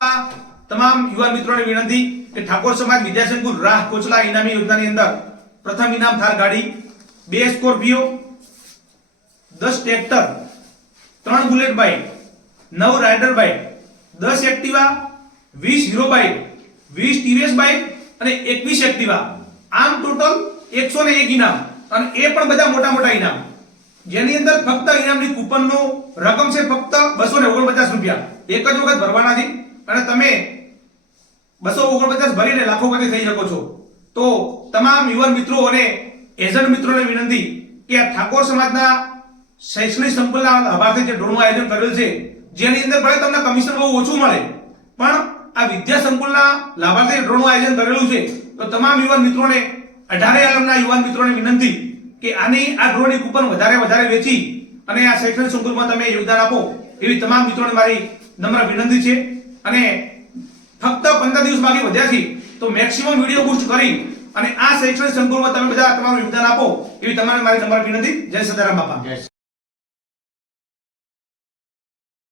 તમામ યુવા મિત્રોને વિનંતી કે ઠાકોર સમાજ વિદ્યા સંકુલ રાહ કોચલા ઇનામી યોજનાની અંદર પ્રથમ ઇનામ થાર ગાડી, 2 Scorpio, 10 tractor, 3 bullet bike, 9 rider bike, 10 Activa, 20 hero bike, 20 TVS bike અને 21 એક્ટિવા, આમ ટોટલ 101 ઇનામ અને એ પણ બધા મોટા મોટા ઇનામ, જેની અંદર ફક્ત ઇનામની કૂપનનો રકમ છે ફક્ત 249 રૂપિયા. એક જ વખત ભરવાના છે અને તમે 249 ભરીને લાખોપતિ થઈ શકો છો. તો તમામ યુવાન મિત્રો અને એજન્ટ મિત્રોને વિનંતી કે આ ઠાકોર સમાજના શૈક્ષણિક સંકુલના લાભાર્થી જે ડ્રોનું આયોજન કરેલ છે, જેની અંદર ભલે તમને કમિશન બહુ ઓછું મળે, પણ આ વિદ્યા સંકુલના લાભાર્થી ડ્રોનું આયોજન કરેલું છે. તો તમામ યુવાન મિત્રોને 18 આલમના યુવાન મિત્રોને વિનંતી કે આની આ ડ્રોની કૂપન વધારે વેચી અને આ શૈક્ષણિક સંકુલમાં તમે યોગદાન આપો એવી તમામ મિત્રોને મારી નમ્ર વિનંતી છે. અને ફક્ત 15 દિવસ બાકી વધ્યા છે, તો મેક્સિમમ વિડિયો બૂસ્ટ કરી અને આ શૈક્ષણિક સંકુલમાં તમે બધા તમારું યોગદાન આપો એવી તમારે મારી નમ્ર વિનંતી. જય સદારામ બાપા.